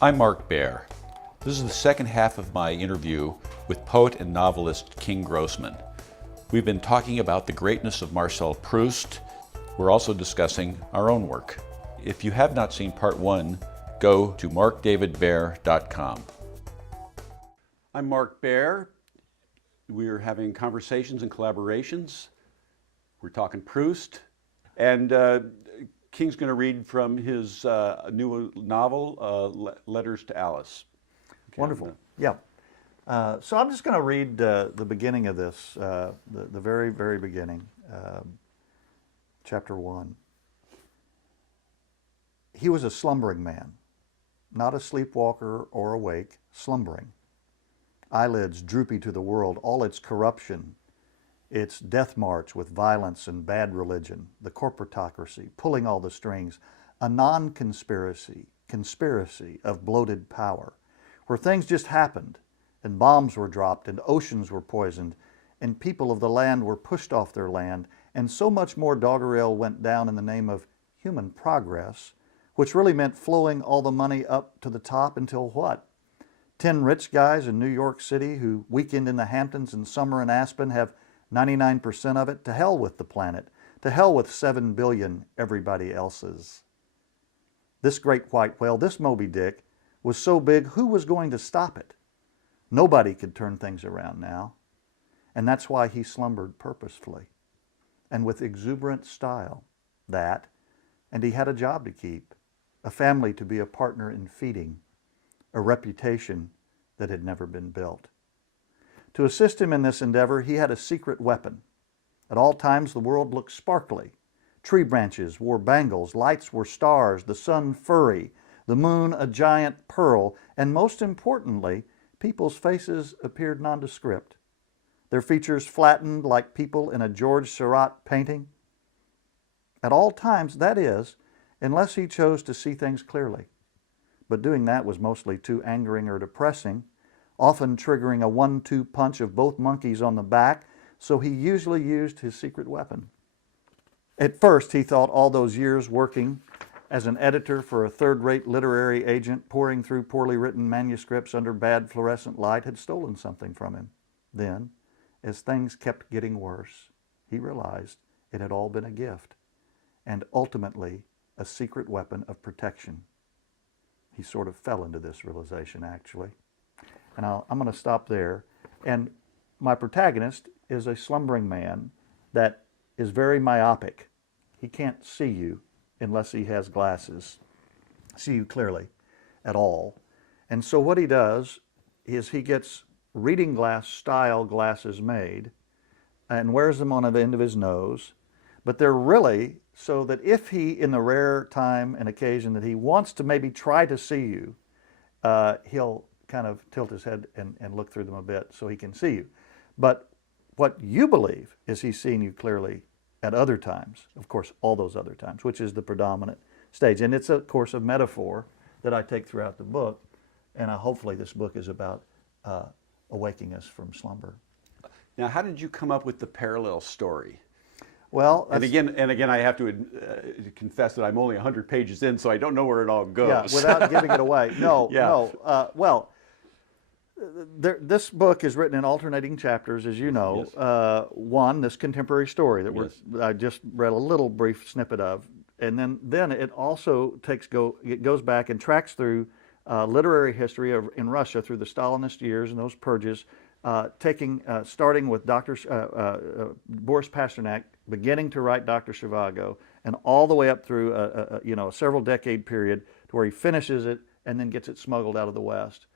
I'm Mark Baer. This is the second half of my interview with poet and novelist King Grossman. We've been talking about the greatness of Marcel Proust. We're also discussing our own work. If you have not seen part one, go to markdavidbaer.com. I'm Mark Baer. We're having conversations and collaborations. We're talking Proust. And King's going to read from his new novel, Letters to Alice. Okay, wonderful. Yeah. So I'm just going to read the beginning of this, the very, very beginning, chapter 1. He was a slumbering man, not a sleepwalker or awake, slumbering. Eyelids droopy to the world, all its corruption, its death march with violence and bad religion, the corporatocracy, pulling all the strings, a non-conspiracy, conspiracy of bloated power, where things just happened, and bombs were dropped, and oceans were poisoned, and people of the land were pushed off their land, and so much more doggerel went down in the name of human progress, which really meant flowing all the money up to the top until what? 10 rich guys in New York City who weekend in the Hamptons and summer in Aspen have 99% of it. To hell with the planet. To hell with 7 billion everybody else's. This great white whale, this Moby Dick, was so big, who was going to stop it? Nobody could turn things around now. And that's why he slumbered purposefully and with exuberant style. That, and he had a job to keep, a family to be a partner in feeding, a reputation that had never been built. To assist him in this endeavor, he had a secret weapon. At all times, the world looked sparkly. Tree branches wore bangles, lights were stars, the sun furry, the moon a giant pearl, and most importantly, people's faces appeared nondescript. Their features flattened like people in a George Seurat painting. At all times, that is, unless he chose to see things clearly. But doing that was mostly too angering or depressing, often triggering a 1-2 punch of both monkeys on the back, so he usually used his secret weapon. At first, he thought all those years working as an editor for a third-rate literary agent pouring through poorly written manuscripts under bad fluorescent light had stolen something from him. Then, as things kept getting worse, he realized it had all been a gift, and ultimately a secret weapon of protection. He sort of fell into this realization, actually. And I'm going to stop there. And my protagonist is a slumbering man that is very myopic. He can't see you unless he has glasses, see you clearly at all. And so what he does is he gets reading glass style glasses made and wears them on the end of his nose. But they're really so that if he, in the rare time and occasion that he wants to maybe try to see you, he'll kind of tilt his head and look through them a bit so he can see you. But what you believe is he's seeing you clearly at other times, of course, all those other times, which is the predominant stage. And it's a course of metaphor that I take throughout the book, and hopefully this book is about awaking us from slumber. Now, how did you come up with the parallel story? Well, and again, I have to confess that I'm only 100 pages in, so I don't know where it all goes. Yeah, without giving it away. No, yeah. No. Well, this book is written in alternating chapters, as you know. Yes. One, this contemporary story that Yes. I just read a little brief snippet of, and then it also it goes back and tracks through literary history in Russia through the Stalinist years and those purges, starting with Boris Pasternak beginning to write Dr. Zhivago, and all the way up through a several decade period to where he finishes it and then gets it smuggled out of the West.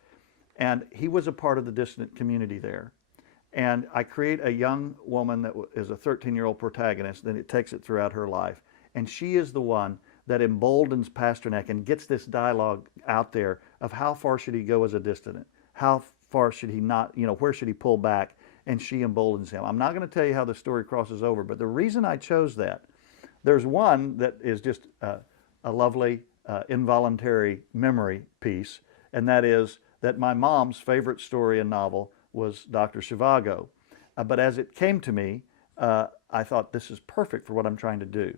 And he was a part of the dissident community there. And I create a young woman that is a 13-year-old protagonist, then it takes it throughout her life. And she is the one that emboldens Pasternak and gets this dialogue out there of how far should he go as a dissident? How far should he not, where should he pull back? And she emboldens him. I'm not going to tell you how the story crosses over, but the reason I chose that, there's one that is just a lovely involuntary memory piece, and that is that my mom's favorite story and novel was Dr. Zhivago. But as it came to me, I thought this is perfect for what I'm trying to do.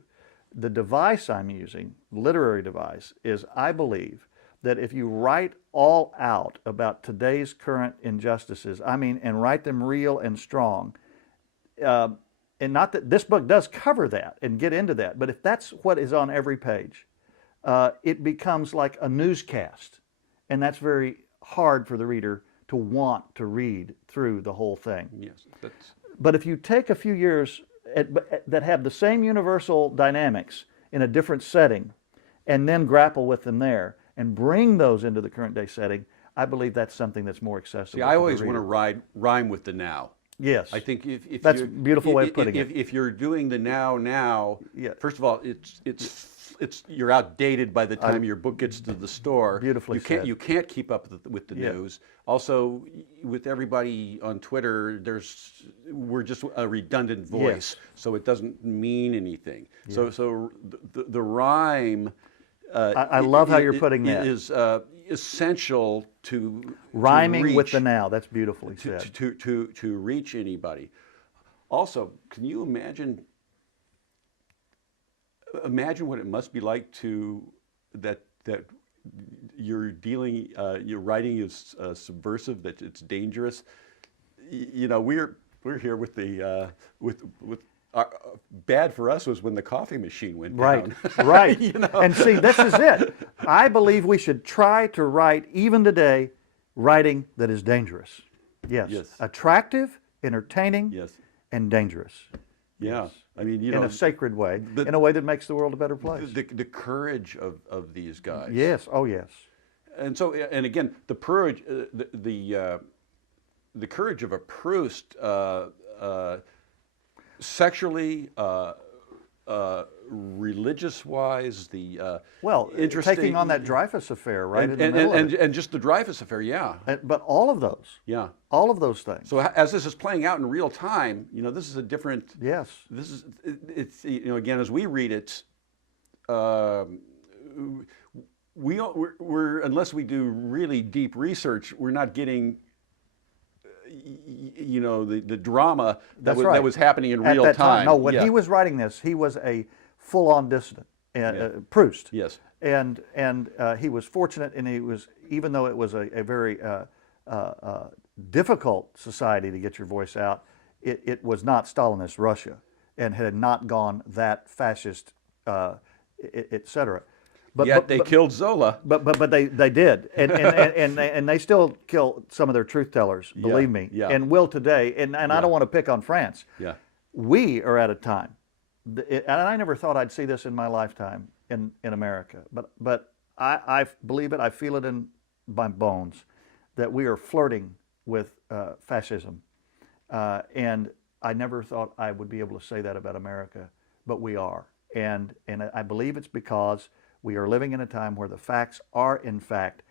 The device I'm using, literary device, is I believe that if you write all out about today's current injustices, and write them real and strong, and not that this book does cover that and get into that, but if that's what is on every page, it becomes like a newscast. And that's very hard for the reader to want to read through the whole thing. Yes, that's... But if you take a few years that have the same universal dynamics in a different setting, and then grapple with them there, and bring those into the current day setting, I believe that's something that's more accessible. See, I always want to rhyme with the now. Yes. I think if that's a beautiful way of putting it. If you're doing the now, yeah. First of all, you're outdated by the time your book gets to the store. Beautifully said. Said. You can't keep up with the news. Also, with everybody on Twitter, we're just a redundant voice, so it doesn't mean anything. Yeah. So the rhyme. I love how you're putting that. Is essential to rhyming reach, with the now. That's beautifully said. To reach anybody. Also, can you imagine what it must be like that you're writing is subversive, that it's dangerous. We're here with the with bad for us was when the coffee machine went down. Right. And see, this is it. I believe we should try to write, even today, writing that is dangerous. Yes. Attractive, entertaining, and dangerous. Yeah. Yes. In a sacred way, in a way that makes the world a better place. The courage of these guys. Yes. Oh, yes. And so, and again, the courage, the courage of a Proust, sexually, religious-wise, taking on that Dreyfus affair, right? And just the Dreyfus affair, yeah. But all of those. Yeah. All of those things. So as this is playing out in real time, this is a different. Yes. It's again, as we read it, we're unless we do really deep research, we're not getting the drama that was happening in real time. No, when he was writing this, he was a full-on dissident, Proust. Yes. And he was fortunate, and he was, even though it was a very difficult society to get your voice out, it was not Stalinist Russia, and had not gone that fascist, etc. But they killed Zola. But they did, and they still kill some of their truth tellers, believe me, and will today. And I don't want to pick on France. Yeah. We are at a time, and I never thought I'd see this in my lifetime in America, but I believe it, I feel it in my bones, that we are flirting with fascism, and I never thought I would be able to say that about America, but we are, and I believe it's because we are living in a time where the facts are, in fact,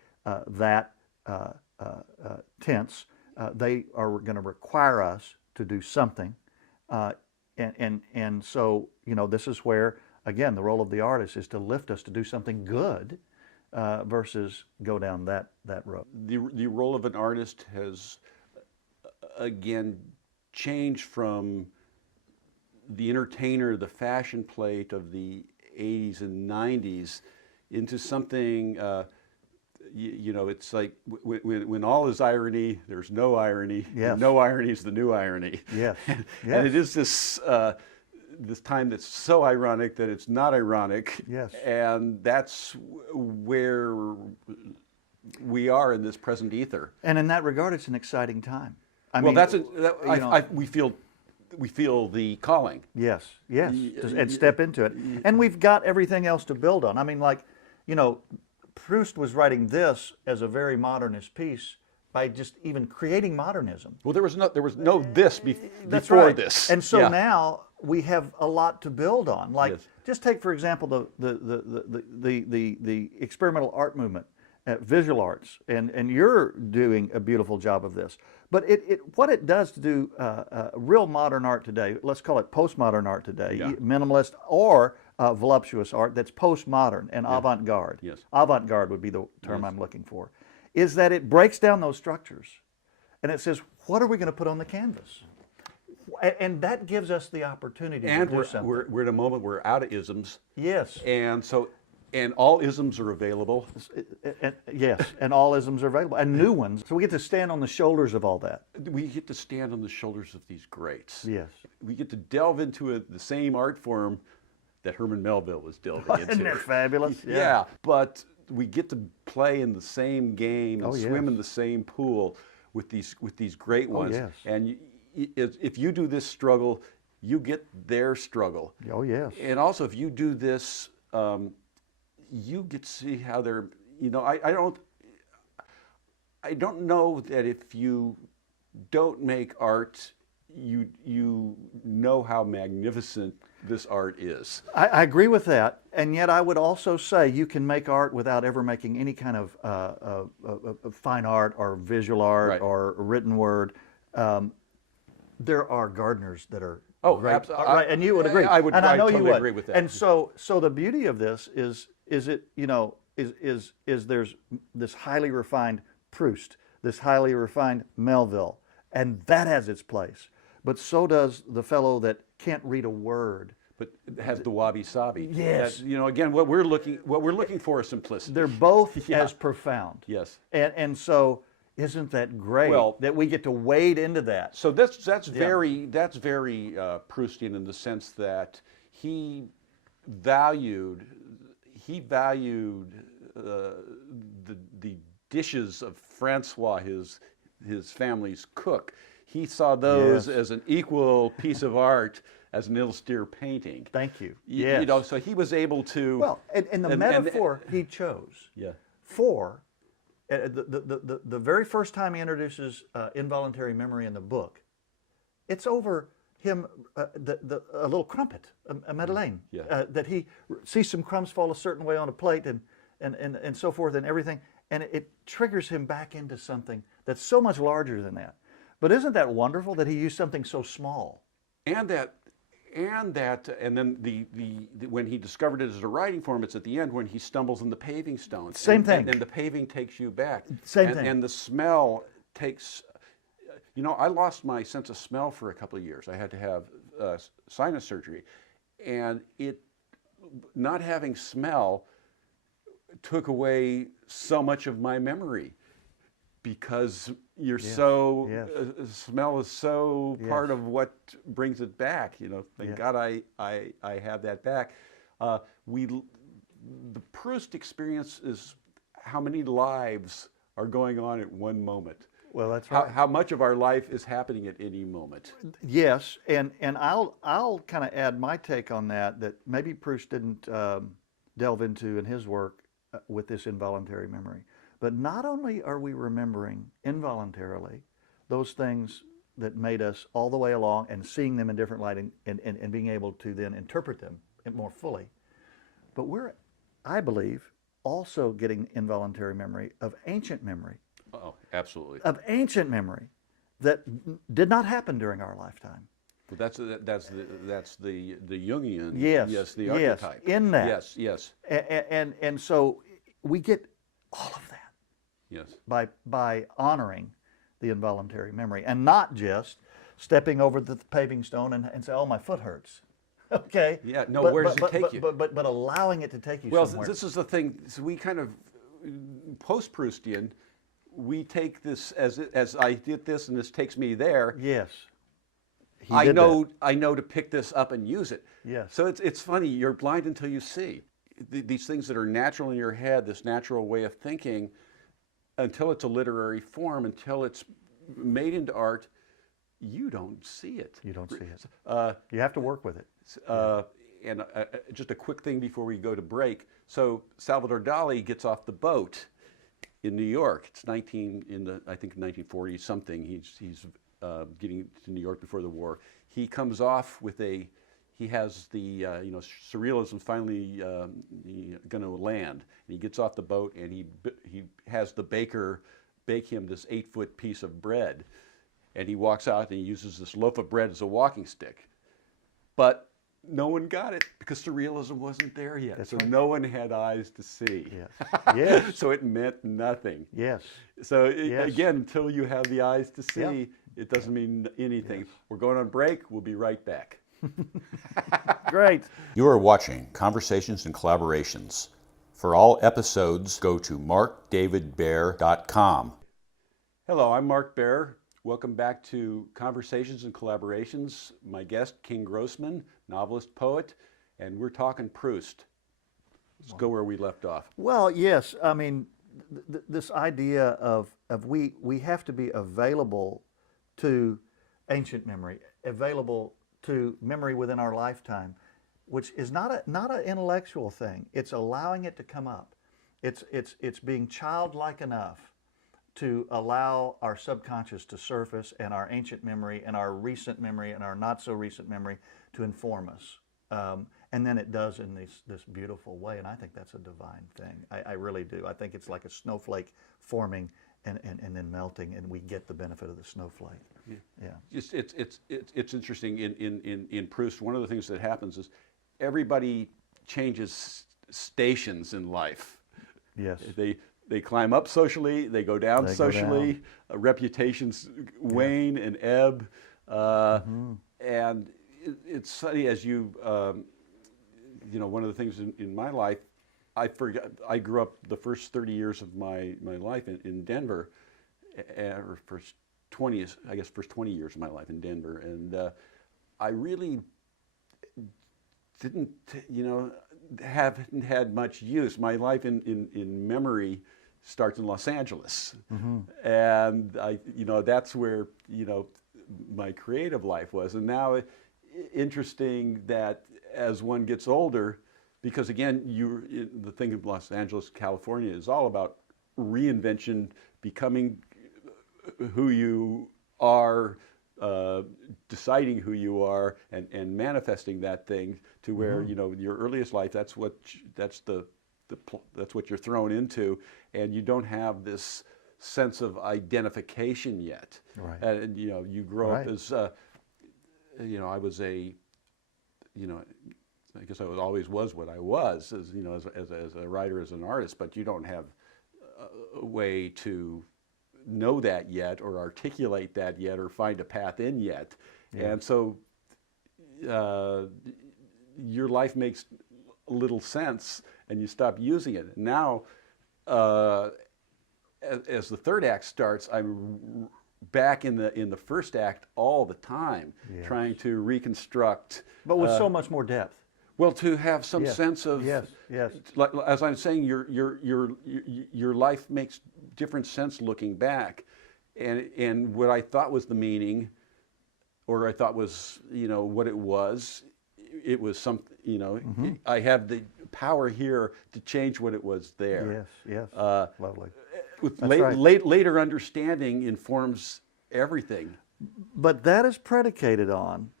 that tense. They are going to require us to do something, and so this is where, again, the role of the artist is to lift us to do something good, versus go down that road. The role of an artist has, again, changed from the entertainer, the fashion plate of the 80s and 90s into something, it's like when all is irony, there's no irony. Yes. No irony is the new irony. Yes. And it is this time that's so ironic that it's not ironic. Yes. And that's where we are in this present ether. And in that regard, it's an exciting time. We feel the calling. Yes, and step into it. And we've got everything else to build on. Proust was writing this as a very modernist piece by just even creating modernism. Well, there was no this That's before right. this. And so now we have a lot to build on. Just take, for example, the experimental art movement, visual arts, and you're doing a beautiful job of this. But what it does to do real modern art today, let's call it postmodern art today, minimalist or voluptuous art that's postmodern and avant-garde. Yes. Avant-garde would be the term I'm looking for. is that it breaks down those structures and it says, what are we going to put on the canvas? And that gives us the opportunity to do something. We're at a moment where we're out of isms. Yes. And all isms are available. Yes, and all isms are available, and new ones. So we get to stand on the shoulders of all that. We get to stand on the shoulders of these greats. Yes. We get to delve into the same art form that Herman Melville was delving into. Isn't that fabulous? Yeah, but we get to play in the same game and swim in the same pool with these great ones. Yes. And if you do this struggle, you get their struggle. Oh, yes. And also, if you do this, you get to see how they're. I don't know that if you don't make art, you know how magnificent this art is. I agree with that, and yet I would also say you can make art without ever making any kind of fine art or visual art or written word. There are gardeners that are great. Absolutely. Right, and you would agree. I would. And I know totally you would agree with that. And so the beauty of this is there's this highly refined Proust, this highly refined Melville, and that has its place. But so does the fellow that can't read a word. But has the wabi-sabi. Yes. Again, what we're looking for is simplicity. They're both as profound. Yes. And so isn't that great that we get to wade into that? So that's very Proustian in the sense that he valued the dishes of Francois, his family's cook. He saw those as an equal piece of art as an austere painting. Thank you. Yes. So he was able to. Well, and the metaphor he chose for the very first time he introduces involuntary memory in the book, it's over him a little crumpet, a Madeleine, that he sees some crumbs fall a certain way on a plate and so forth and everything, and it triggers him back into something that's so much larger than that. But isn't that wonderful that he used something so small? And then when he discovered it as a writing form, it's at the end when he stumbles in the paving stones. Same thing. And the paving takes you back. Same thing. And the smell takes. I lost my sense of smell for a couple of years. I had to have sinus surgery, and not having smell took away so much of my memory. Because smell is so part of what brings it back. Thank God I have that back. The Proust experience is how many lives are going on at one moment. Well, that's right. How much of our life is happening at any moment. Yes, and I'll kind of add my take on that maybe Proust didn't delve into in his work with this involuntary memory. But not only are we remembering involuntarily those things that made us all the way along and seeing them in different light and being able to then interpret them more fully, but we're, I believe, also getting involuntary memory of ancient memory. Oh, absolutely. Of ancient memory that did not happen during our lifetime. But that's the Jungian. Yes. The archetype. Yes. In that. Yes. And so we get all of that. Yes. By honoring the involuntary memory and not just stepping over the paving stone and say, "Oh, my foot hurts." Okay. Yeah. No. Where does it take you? But allowing it to take you somewhere. Well, this is the thing. So we kind of post-Proustian. We take this as I did this, and this takes me there. Yes. I know to pick this up and use it. Yes. So it's funny. You're blind until you see. These things that are natural in your head, this natural way of thinking, until it's a literary form, until it's made into art, you don't see it. You don't see it. You have to work with it. And just a quick thing before we go to break. So Salvador Dali gets off the boat in New York. It's I think 1940 something. He's getting to New York before the war. He comes off with he has the surrealism finally going to land, and he gets off the boat and he has the baker bake him this 8-foot piece of bread, and he walks out and he uses this loaf of bread as a walking stick. But no one got it because surrealism wasn't there yet. That's so right. no one had eyes to see. Yes. Yes. So it meant nothing. Yes. So Yes. again, until you have the eyes to see, Yeah. it doesn't mean anything. Yes. We're going on break. We'll be right back. Great. You are watching Conversations and Collaborations. For all episodes, go to markdavidbaer.com. Hello, I'm Mark Baer. Welcome back to Conversations and Collaborations. My guest, King Grossman, novelist, poet, and we're talking Proust. Let's go where we left off. Well, yes. I mean, this idea of we have to be available to ancient memory, available to memory within our lifetime, which is not an intellectual thing. It's allowing it to come up. It's being childlike enough to allow our subconscious to surface and our ancient memory and our recent memory and our not so recent memory to inform us. And then it does in this beautiful way, and I think that's a divine thing. I really do. I think it's like a snowflake forming and then melting, and we get the benefit of the snowflake. Yeah. It's interesting in Proust. One of the things that happens is everybody changes stations in life. Yes. They climb up socially, they go down socially, reputations wane and ebb, and it's funny as you one of the things in my life, I grew up the first 30 years of my life in Denver, or first 20 years of my life in Denver, and I really didn't haven't had much use. My life in memory starts in Los Angeles, and that's where my creative life was. And now, interesting that as one gets older, because again, the thing of Los Angeles, California, is all about reinvention, becoming who you are, deciding who you are, and manifesting that thing to where your earliest life. That's what you're thrown into, and you don't have this sense of identification yet. Right. And you grow up as I was I guess I always was what I was, as as a writer, as an artist, but you don't have a way to know that yet, or articulate that yet, or find a path in yet. Yeah. And so your life makes little sense, and you stop using it. Now, as the third act starts, I'm back in the first act all the time, Yes. trying to reconstruct. But with so much more depth. Well, to have some Yes. sense of, Yes. like, as I'm saying, your life makes different sense looking back, and what I thought was the meaning, or I thought was what it was something. I have the power here to change what it was there. Yes. Lovely. With That's right. later understanding informs everything. But that is predicated on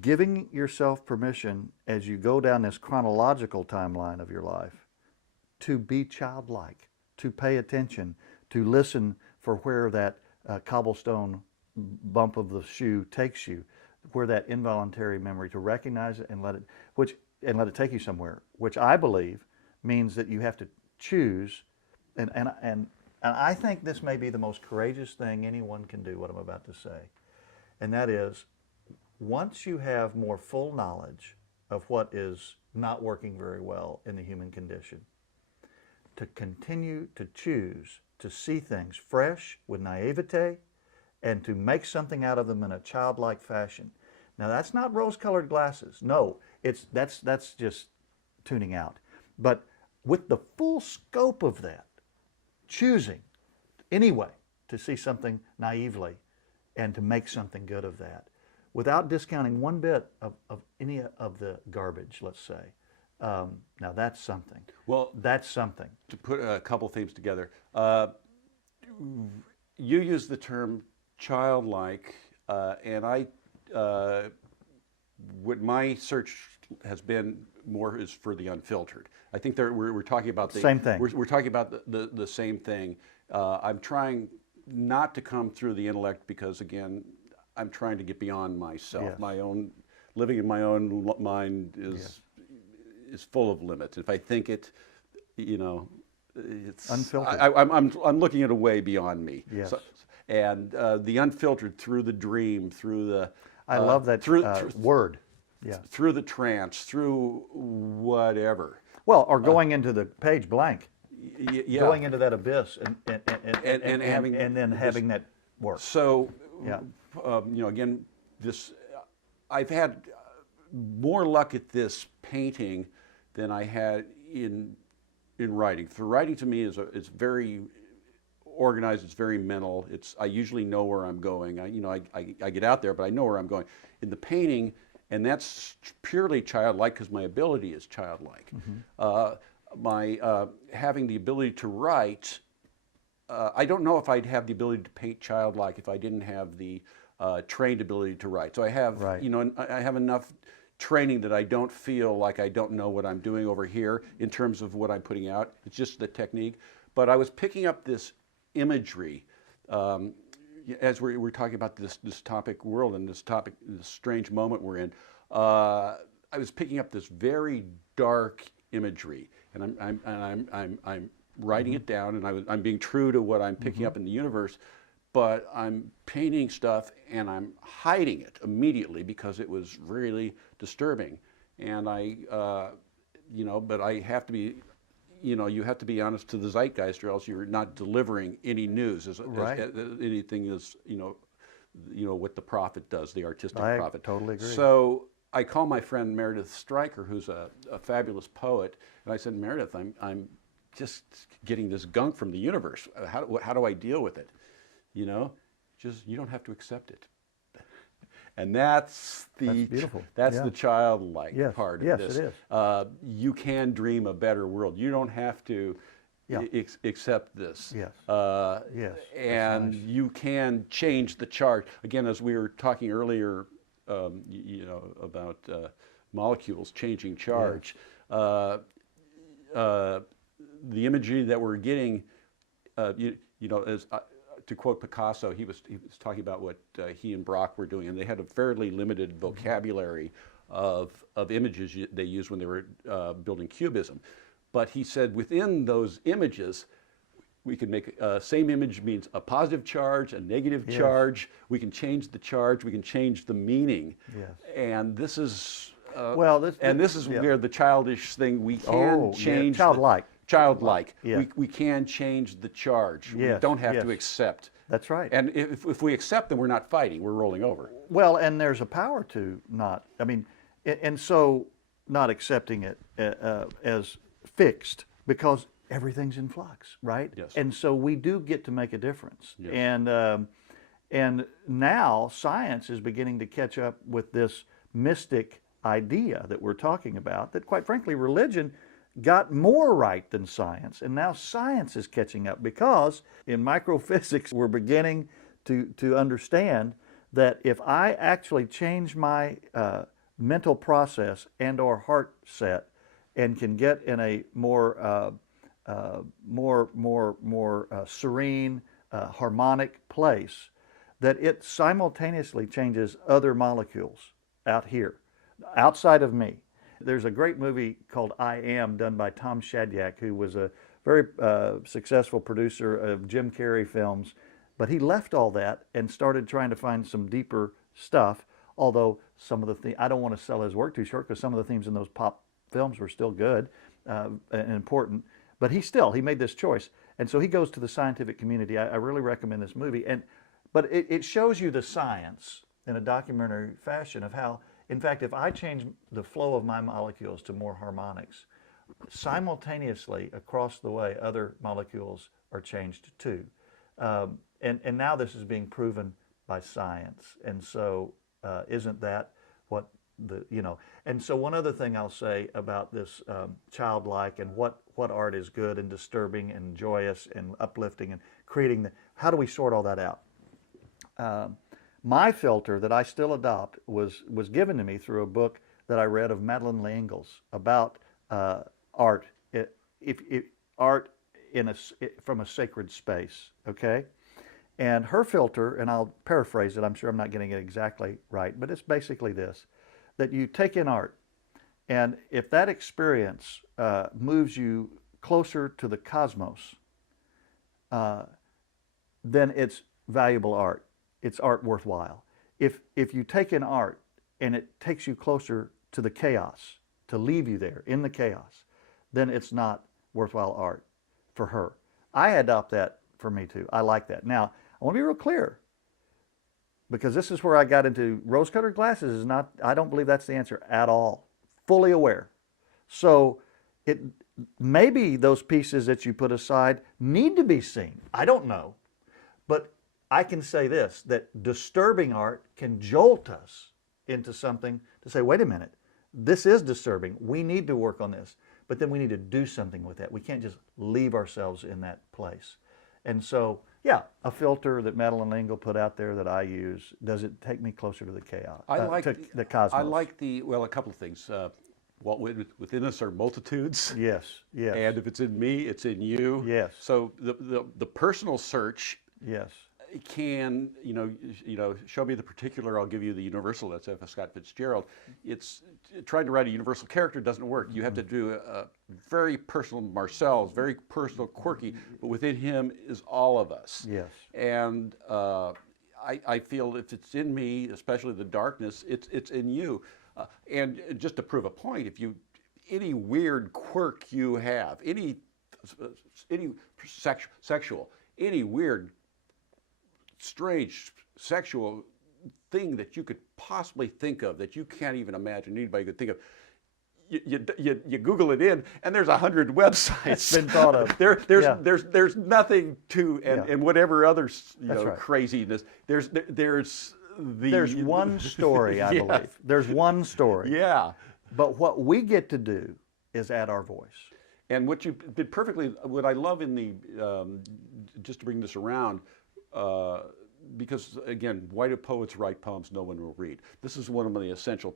giving yourself permission as you go down this chronological timeline of your life to be childlike, to pay attention, to listen for where that cobblestone bump of the shoe takes you, where that involuntary memory, to recognize it and let it take you somewhere, which I believe means that you have to choose. And I think this may be the most courageous thing anyone can do, what I'm about to say. And that is, once you have more full knowledge of what is not working very well in the human condition, to continue to choose to see things fresh with naivete and to make something out of them in a childlike fashion. Now, that's not rose-colored glasses. No, that's just tuning out. But with the full scope of that, choosing anyway to see something naively and to make something good of that, without discounting one bit of any of the garbage, let's say. Now that's something. Well, that's something. To put a couple things together, you use the term childlike, and I, what my search has been more is for the unfiltered. I think we're talking about the same thing. We're talking about the same thing. I'm trying not to come through the intellect because, again, I'm trying to get beyond myself, Yes. my own living in my own mind is full of limits. If I think it, you know, it's Unfiltered. I'm looking at a way beyond me. Yes. So, and the unfiltered, through the dream, through the I love that word. Yeah. through the trance, through whatever. Well, or going into the page blank, Yeah. going into that abyss, And having and then having that work. So, Yeah. you know, again, I've had more luck at this painting than I had in writing. For writing, to me, it's very organized. It's very mental. I usually know where I'm going. I get out there, but I know where I'm going. In the painting, and that's purely childlike because my ability is childlike. My having the ability to write. I don't know if I'd have the ability to paint childlike if I didn't have the trained ability to write. So I have, Right. you know, I have enough training that I don't feel like I don't know what I'm doing over here in terms of what I'm putting out. It's just the technique. But I was picking up this imagery as we're talking about this topic world and this strange moment we're in. I was picking up this very dark imagery, and I'm writing it down, and I'm being true to what I'm picking up in the universe, but I'm painting stuff and I'm hiding it immediately because it was really disturbing. And you know, but I have to be, you know, you have to be honest to the zeitgeist, or else you're not delivering any news as anything is, you know what the prophet does, the artistic prophet. I totally agree. So I call my friend Meredith Stryker, who's a fabulous poet, and I said, Meredith, I'm just getting this gunk from the universe. How do I deal with it? You know, just, you don't have to accept it. And that's beautiful. That's the childlike part of Yes, this. it is. You can dream a better world. You don't have to accept this. Yes. Yes. And nice. you can change the charge. Again, as we were talking earlier, you know, about molecules changing charge. The imagery that we're getting, you know, as to quote Picasso, he was talking about what he and Brock were doing, and they had a fairly limited vocabulary of images they used when they were building cubism. But he said within those images, we can make same image means a positive charge, a negative charge. We can change the charge. We can change the meaning. Yes. And this is this is where the childish thing, we can change childlike. Childlike. Yeah. We can change the charge. Yes, We don't have to accept. That's right. And if we accept, then we're not fighting. We're rolling over. Well, and there's a power to not. I mean, and so not accepting it as fixed, because everything's in flux, right? Yes. And so we do get to make a difference. Yes. And now science is beginning to catch up with this mystic idea that we're talking about, that quite frankly religion got more right than science, and now science is catching up, because in microphysics we're beginning to understand that if I actually change my mental process and or heart set and can get in a more serene, harmonic place, that it simultaneously changes other molecules out here, outside of me. There's a great movie called I Am, done by Tom Shadyac, who was a very successful producer of Jim Carrey films, but he left all that and started trying to find some deeper stuff, although some of the themes, I don't want to sell his work too short, because some of the themes in those pop films were still good and important, but he made this choice. And so he goes to the scientific community. I really recommend this movie. But it shows you the science in a documentary fashion of how, in fact, if I change the flow of my molecules to more harmonics, simultaneously across the way other molecules are changed too. And now this is being proven by science. And so isn't that what and so one other thing I'll say about this childlike and what art is good and disturbing and joyous and uplifting and creating how do we sort all that out? My filter that I still adopt was given to me through a book that I read of Madeleine L'Ingles about art, art from a sacred space, okay? And her filter, and I'll paraphrase it, I'm sure I'm not getting it exactly right, but it's basically this, that you take in art, and if that experience moves you closer to the cosmos, then it's valuable art. It's art worthwhile. If you take in art and it takes you closer to the chaos, to leave you there in the chaos, then it's not worthwhile art for her. I adopt that for me too. I like that. Now, I want to be real clear, because this is where I got into rose-colored glasses is not, I don't believe that's the answer at all. Fully aware. So maybe those pieces that you put aside need to be seen. I don't know. But I can say this, that disturbing art can jolt us into something to say, wait a minute, this is disturbing. We need to work on this. But then we need to do something with that. We can't just leave ourselves in that place. And so, yeah, a filter that Madeline L'Engle put out there that I use, does it take me closer to the chaos, to the cosmos? I like well, a couple of things. Within us are multitudes. Yes, yes. And if it's in me, it's in you. Yes. So the personal search, yes, can, show me the particular, I'll give you the universal. That's F. Scott Fitzgerald. It's trying to write a universal character doesn't work. You have to do a very personal Marcel's, very personal, quirky, but within him is all of us. yes. And I feel if it's in me, especially the darkness, it's in you. And just to prove a point, any weird quirk you have, any sexual, any weird, strange sexual thing that you could possibly think of that you can't even imagine anybody could think of, you Google it in, and there's 100 websites. It's been thought of. There's nothing to, and whatever other right. craziness. There's one story, I believe. There's one story. Yeah. But what we get to do is add our voice. And what you did perfectly, what I love in the, just to bring this around, because again, why do poets write poems no one will read? This is one of the essential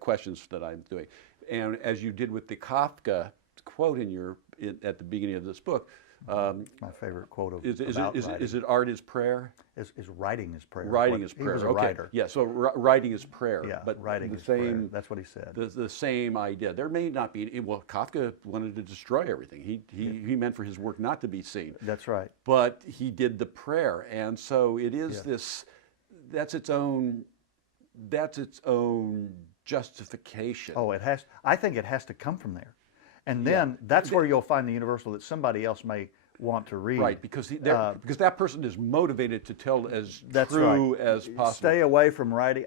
questions that I'm doing. And as you did with the Kafka quote at the beginning of this book, my favorite quote of is it art is prayer? Is writing is prayer. Writing is prayer. He was a okay. writer. Yeah, so writing is prayer. Yeah, but writing is prayer. That's what he said. The same idea. There may not be. Well, Kafka wanted to destroy everything. He meant for his work not to be seen. That's right. But he did the prayer, and so it is this. That's its own justification. Oh, it has. I think it has to come from there, and then that's where you'll find the universal that somebody else may want to read. Right, because that person is motivated to tell as that's true right. as possible. Stay away from writing.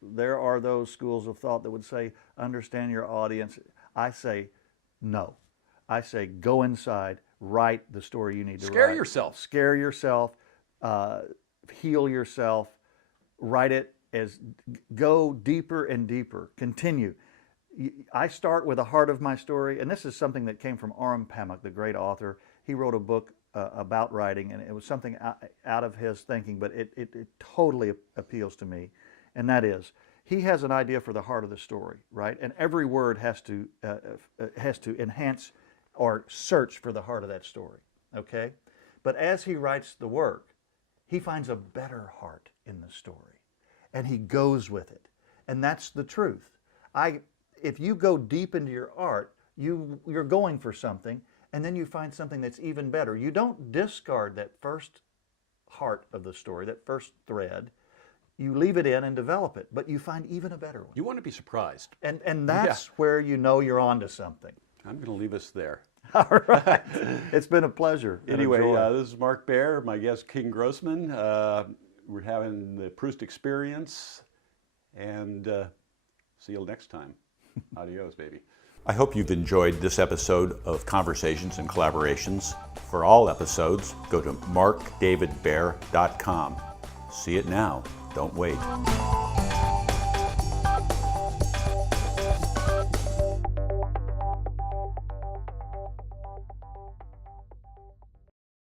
There are those schools of thought that would say, understand your audience. I say, no. I say, go inside, write the story you need to write. Scare yourself. Scare yourself, heal yourself, write it go deeper and deeper, continue. I start with the heart of my story, and this is something that came from Aram Pamuk, the great author. He wrote a book about writing, and it was something out of his thinking, but it totally appeals to me, and that is, he has an idea for the heart of the story, right? And every word has to enhance or search for the heart of that story, okay? But as he writes the work, he finds a better heart in the story, and he goes with it, and that's the truth. If you go deep into your art, you're going for something, and then you find something that's even better. You don't discard that first heart of the story, that first thread. You leave it in and develop it, but you find even a better one. You want to be surprised. And that's where you know you're onto something. I'm going to leave us there. All right. It's been a pleasure. Anyway, this is Mark Baer, my guest King Grossman. We're having the Prouse Experience, and see you next time. Adios, baby. I hope you've enjoyed this episode of Conversations and Collaborations. For all episodes, go to markdavidbaer.com. See it now. Don't wait.